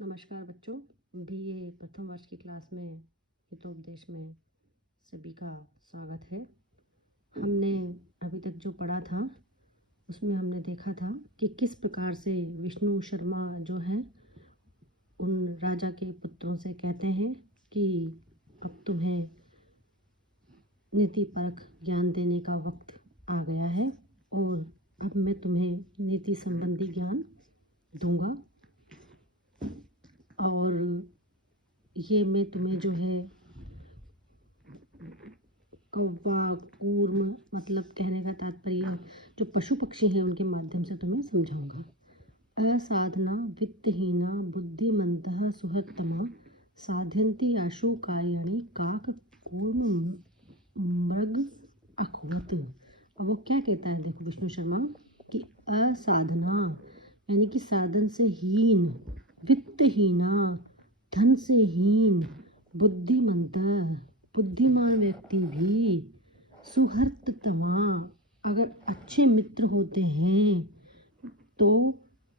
नमस्कार बच्चों। बीए प्रथम वर्ष की क्लास में हितोपदेश में सभी का स्वागत है। हमने अभी तक जो पढ़ा था उसमें हमने देखा था कि किस प्रकार से विष्णु शर्मा जो है उन राजा के पुत्रों से कहते हैं कि अब तुम्हें नीति परक ज्ञान देने का वक्त आ गया है और अब मैं तुम्हें नीति संबंधी ज्ञान दूंगा और ये मैं तुम्हें जो है कौवा कूर्म मतलब कहने का तात्पर्य जो पशु पक्षी हैं उनके माध्यम से तुम्हें समझाऊंगा। असाधना वित्तहीना बुद्धिमन्तः सुहृत्तमा साधयन्ति आशु कार्याणि काक कूर्म मृग अखवत। और वो क्या कहता है, देखो विष्णु शर्मा कि असाधना यानी कि साधन से हीन, वित्तहीना धन से हीन, बुद्धिमंत बुद्धिमान व्यक्ति भी, सुहृततमा अगर अच्छे मित्र होते हैं तो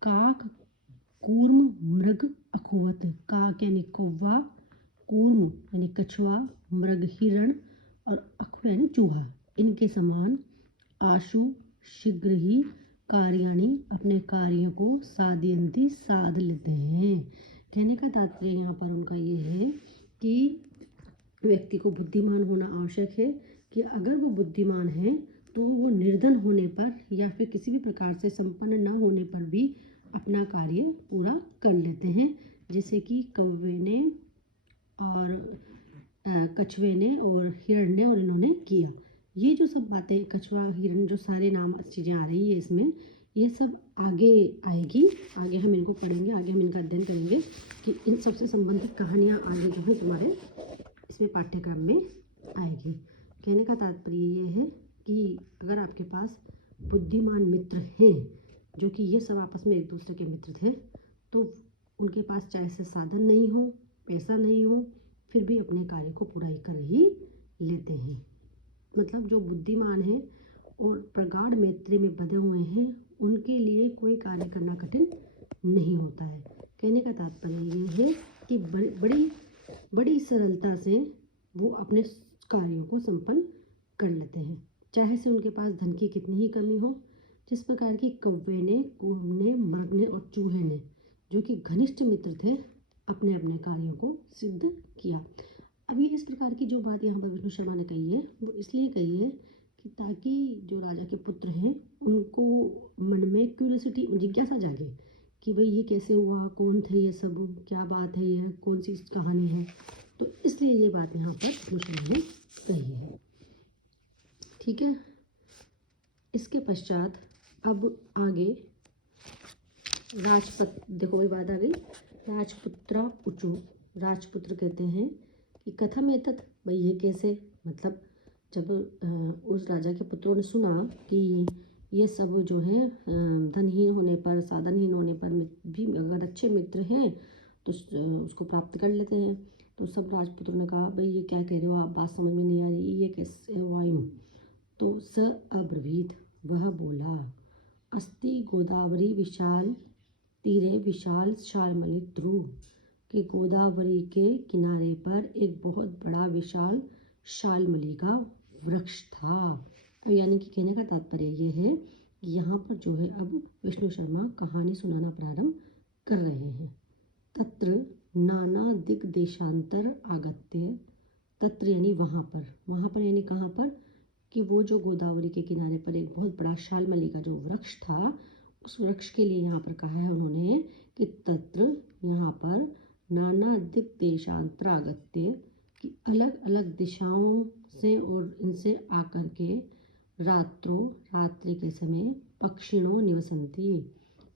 काक कूर्म मृग अखुवत। काक यानी कौवा, कूर्म यानी कछुआ, मृग हिरण और अखु यानी चूहा, इनके समान आशु शीघ्र ही कार्याणि अपने कार्यों को साधयन्ति साध लेते हैं। कहने का तात्पर्य यहाँ पर उनका ये है कि व्यक्ति को बुद्धिमान होना आवश्यक है कि अगर वो बुद्धिमान है तो वो निर्धन होने पर या फिर किसी भी प्रकार से संपन्न न होने पर भी अपना कार्य पूरा कर लेते हैं। जैसे कि कौवे ने और कछुए ने और हिरण ने और इन्होंने किया। ये जो सब बातें कछुआ हिरण जो सारे नाम चीज़ें आ रही है इसमें, ये सब आगे आएगी, आगे हम इनको पढ़ेंगे, आगे हम इनका अध्ययन करेंगे कि इन सबसे संबंधित कहानियाँ आगे जो है तुम्हारे इसमें पाठ्यक्रम में आएगी। कहने का तात्पर्य ये है कि अगर आपके पास बुद्धिमान मित्र हैं, जो कि ये सब आपस में एक दूसरे के मित्र थे, तो उनके पास चाहे से साधन नहीं हो, पैसा नहीं हो, फिर भी अपने कार्य को पूरा कर ही लेते हैं। मतलब जो बुद्धिमान है और प्रगाढ़ मैत्री में बंधे हुए हैं उनके लिए कोई कार्य करना कठिन नहीं होता है। कहने का तात्पर्य ये है कि बड़ी सरलता से वो अपने कार्यों को संपन्न कर लेते हैं, चाहे से उनके पास धन की कितनी ही कमी हो। जिस प्रकार की कौवे ने, कूर्म ने, मृग ने और चूहे ने, जो कि घनिष्ठ मित्र थे, अपने अपने कार्यों को सिद्ध किया। अभी इस प्रकार की जो बात यहाँ पर विष्णु शर्मा ने कही है वो इसलिए कही है कि ताकि जो राजा के पुत्र हैं उनको मन में क्यूरियोसिटी, जिज्ञासा जागे कि भाई ये कैसे हुआ, कौन थे ये सब, क्या बात है, ये कौन सी कहानी है। तो इसलिए ये बात यहाँ पर विष्णु शर्मा ने कही है। ठीक है, इसके पश्चात अब आगे देखो वही बात आ गई, राजपुत्रा ऊचु। राजपुत्र कहते हैं कि कथम एतत्, भाई ये कैसे, मतलब जब उस राजा के पुत्रों ने सुना कि ये सब जो है धनहीन होने पर, साधनहीन होने पर भी अगर अच्छे मित्र हैं तो उसको प्राप्त कर लेते हैं, तो सब राजपुत्रों ने कहा भाई ये क्या कह रहे हो आप, बात समझ में नहीं आ रही, ये कैसे वायु। तो स अब्रवीत, वह बोला, अस्ति गोदावरी विशाल तीरे विशाल शालमली ध्रुव, कि गोदावरी के किनारे पर एक बहुत बड़ा विशाल शालमली का वृक्ष था। अब यानी कि कहने का तात्पर्य ये है कि यहाँ पर जो है अब विष्णु शर्मा कहानी सुनाना प्रारंभ कर रहे हैं। तत्र नाना दिग देशांतर आगत्य, तत्र यानी वहाँ पर यानी कहाँ पर, कि वो जो गोदावरी के किनारे पर एक बहुत बड़ा शालमली का जो वृक्ष था, उस वृक्ष के लिए यहाँ पर कहा है उन्होंने कि तत्र यहाँ पर नाना दिग देशांतरागत्य, कि अलग अलग दिशाओं से और इनसे आकर के रात्रि के समय पक्षिणों निवसंती,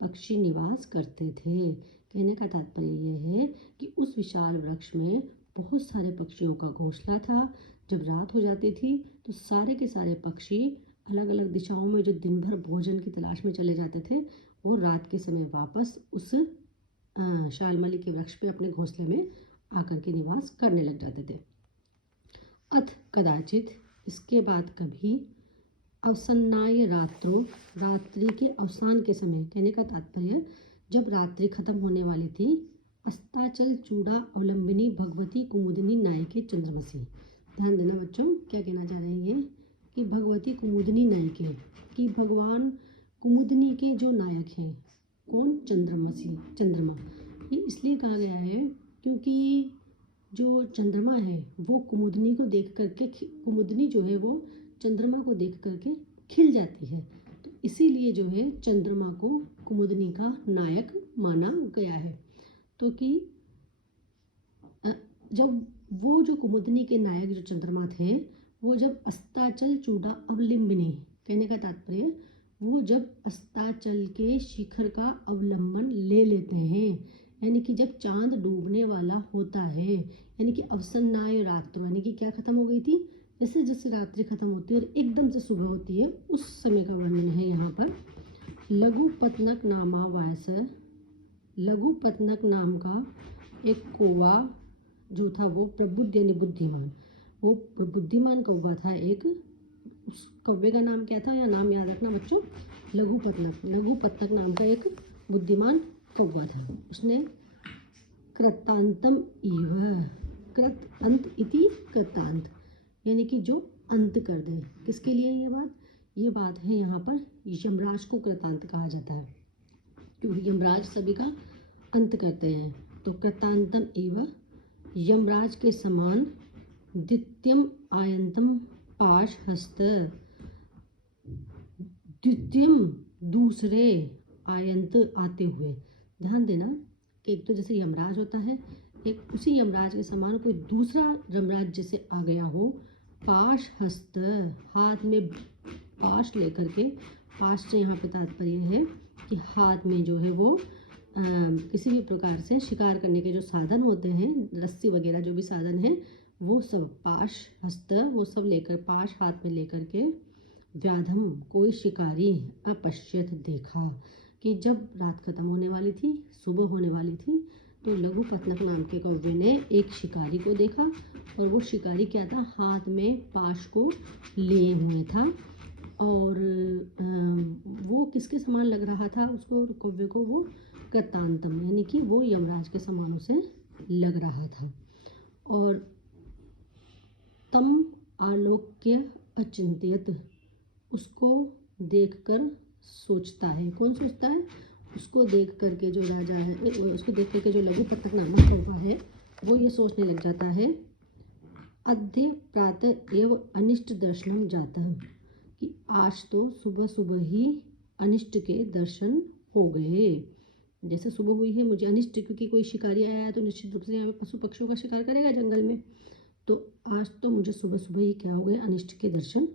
पक्षी निवास करते थे। कहने का तात्पर्य ये है कि उस विशाल वृक्ष में बहुत सारे पक्षियों का घोंसला था। जब रात हो जाती थी तो सारे के सारे पक्षी अलग अलग दिशाओं में जो दिन भर भोजन की तलाश में चले जाते थे, वो रात के समय वापस उस शालमली के वृक्ष पे अपने घोंसले में आकर के निवास करने लग जाते थे। अथ कदाचित, इसके बाद कभी, अवसन्नाय रात्रो, रात्रि के अवसान के समय, कहने का तात्पर्य जब रात्रि खत्म होने वाली थी अस्ताचल चूड़ा अवलंबिनी भगवती कुमुदिनी नायके चंद्रमसी। ध्यान देना बच्चों, क्या कहना चाह रहे हैं ये कि भगवती कुमुदिनी नायके, कि भगवान कुमुदिनी के जो नायक हैं कौन, चंद्रमा। ये इसलिए कहा गया है क्योंकि जो चंद्रमा है वो कुमुदिनी को देख करके, कुमुदिनी जो है वो चंद्रमा को देख करके खिल जाती है, तो इसीलिए जो है चंद्रमा को कुमुदिनी का नायक माना गया है। तो कि जब वो जो कुमुदिनी के नायक जो चंद्रमा थे, वो जब अस्ताचल चूड़ा अवलंबिनी, कहने का तात्पर्य वो जब अस्ताचल के शिखर का अवलंबन ले लेते हैं, यानी कि जब चांद डूबने वाला होता है, यानी कि अवसन्नाय रात्र, यानी कि क्या खत्म हो गई थी, जैसे जैसे रात्रि खत्म होती है और एकदम से सुबह होती है, उस समय का वर्णन है यहाँ पर। लघु पत्नक नामा वायस, लघु पत्नक नाम का एक कौवा जो था वो प्रबुद्ध यानी बुद्धिमान, वो बुद्धिमान कौवा था एक। उस कौवे का नाम क्या था, या नाम याद रखना बच्चों, लघु पत्नक। लघु पत्नक नाम का एक बुद्धिमान कौवा था। उसने कृतांतम इव, कृत अंत इति कृतांत, यानी कि जो अंत कर दे। किसके लिए ये बात है यहाँ पर, यमराज को कृतांत कहा जाता है क्योंकि यमराज सभी का अंत करते हैं। तो कृतांतम एव, यमराज के समान, द्वितीयम आयंतम पाश हस्त, द्वितीयम दूसरे, आयंत आते हुए। ध्यान देना कि एक तो जैसे यमराज होता है, एक उसी यमराज के समान कोई दूसरा यमराज जैसे आ गया हो। पाश हस्त, हाथ में पाश लेकर के, पाश से यहाँ पे तात्पर्य है कि हाथ में जो है वो किसी भी प्रकार से शिकार करने के जो साधन होते हैं, रस्सी वगैरह जो भी साधन है, वो सब पाश हस्त, वो सब लेकर, पाश हाथ में लेकर के, व्याधम कोई शिकारी, अपश्यत देखा, कि जब रात खत्म होने वाली थी, सुबह होने वाली थी, तो लघु पत्नक नाम के कौवे ने एक शिकारी को देखा, और वो शिकारी क्या था, हाथ में पाश को लिए हुए था, और वो किसके समान लग रहा था उसको, कौवे को, वो कृतांतम, यानी कि वो यमराज के समान उसे लग रहा था। और तम आलोक्य अचिंत्यत, उसको देखकर सोचता है। कौन सोचता है, उसको देख करके जो राजा है, उसको देख करके जो लघु पत्नक नामक कौवा है, वो ये सोचने लग जाता है, अद्य प्रातः एव अनिष्ट दर्शनम जातः, कि आज तो सुबह सुबह ही अनिष्ट के दर्शन हो गए। जैसे सुबह हुई है, मुझे अनिष्ट, क्योंकि कोई शिकारी आया है तो निश्चित रूप से यहाँ पे पशु पक्षियों का शिकार करेगा जंगल में, तो आज तो मुझे सुबह सुबह ही क्या हो गए, अनिष्ट के दर्शन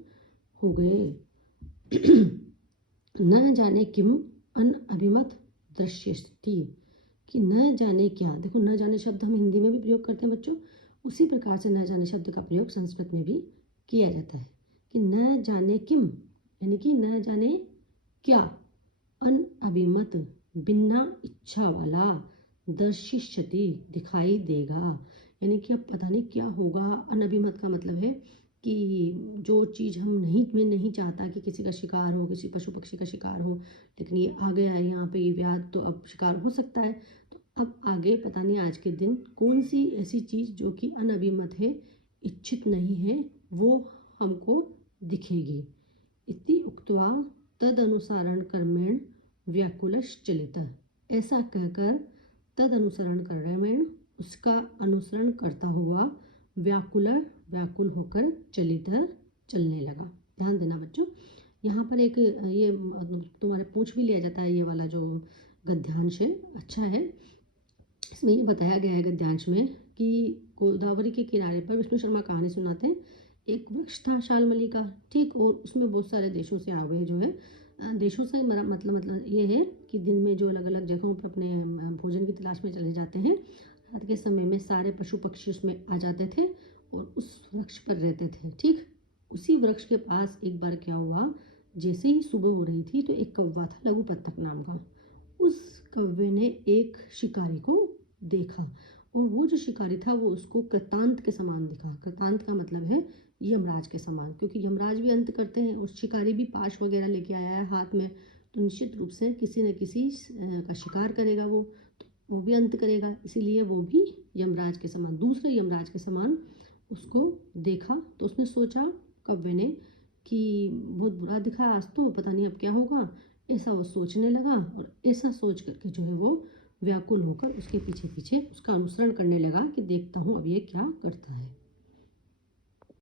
हो गए। न जाने किम अन अभिमत दृश्यति, कि न जाने क्या, देखो न जाने शब्द हम हिंदी में भी प्रयोग करते हैं बच्चों, उसी प्रकार से न जाने शब्द का प्रयोग संस्कृत में भी किया जाता है, कि न जाने किम, यानी कि न जाने क्या, अन अभिमत बिना इच्छा वाला, दर्शिष्यति दिखाई देगा, यानी कि अब पता नहीं क्या होगा। अनभिमत का मतलब है कि जो चीज़ हम मैं नहीं चाहता कि किसी का शिकार हो, किसी पशु पक्षी का शिकार हो, लेकिन ये आ गया है यहाँ पे ये व्याध, तो अब शिकार हो सकता है। तो अब आगे पता नहीं आज के दिन कौन सी ऐसी चीज़ जो कि अनभिमत है, इच्छित नहीं है, वो हमको दिखेगी। इति उक्त्वा तद अनुसारण कर्मेण व्याकुलश्चलित, ऐसा कहकर तद अनुसरण कर्मेण, उसका अनुसरण करता हुआ, व्याकुल होकर चलने लगा। ध्यान देना बच्चों, यहाँ पर एक ये तुम्हारे पूछ भी लिया जाता है, ये वाला जो गद्यांश है अच्छा है। इसमें ये बताया गया है गद्यांश में कि गोदावरी के किनारे पर विष्णु शर्मा कहानी सुनाते हैं, एक वृक्ष था शालमली का, ठीक, और उसमें बहुत सारे देशों से आए हुए जो है, देशों से मतलब ये है कि दिन में जो अलग अलग जगहों पर अपने भोजन की तलाश में चले जाते हैं, रात के समय में सारे पशु पक्षी उसमें आ जाते थे और उस वृक्ष पर रहते थे। ठीक, उसी वृक्ष के पास एक बार क्या हुआ, जैसे ही सुबह हो रही थी तो एक कौवा था लघु पत्तक नाम का, उस कौवे ने एक शिकारी को देखा, और वो जो शिकारी था वो उसको कृतांत के समान दिखा। कृतांत का मतलब है यमराज के समान, क्योंकि यमराज भी अंत करते हैं और शिकारी भी पाश वगैरह लेके आया है हाथ में, तो निश्चित रूप से किसी न किसी का शिकार करेगा वो। तो वो भी अंत करेगा, इसीलिए वो भी यमराज के समान, दूसरे यमराज के समान उसको देखा। तो उसने सोचा कव्य ने कि बहुत बुरा दिखा आज, तो पता नहीं अब क्या होगा। ऐसा वो सोचने लगा और ऐसा सोच करके जो है वो व्याकुल होकर उसके पीछे पीछे उसका अनुसरण करने लगा कि देखता हूँ अब ये क्या करता है।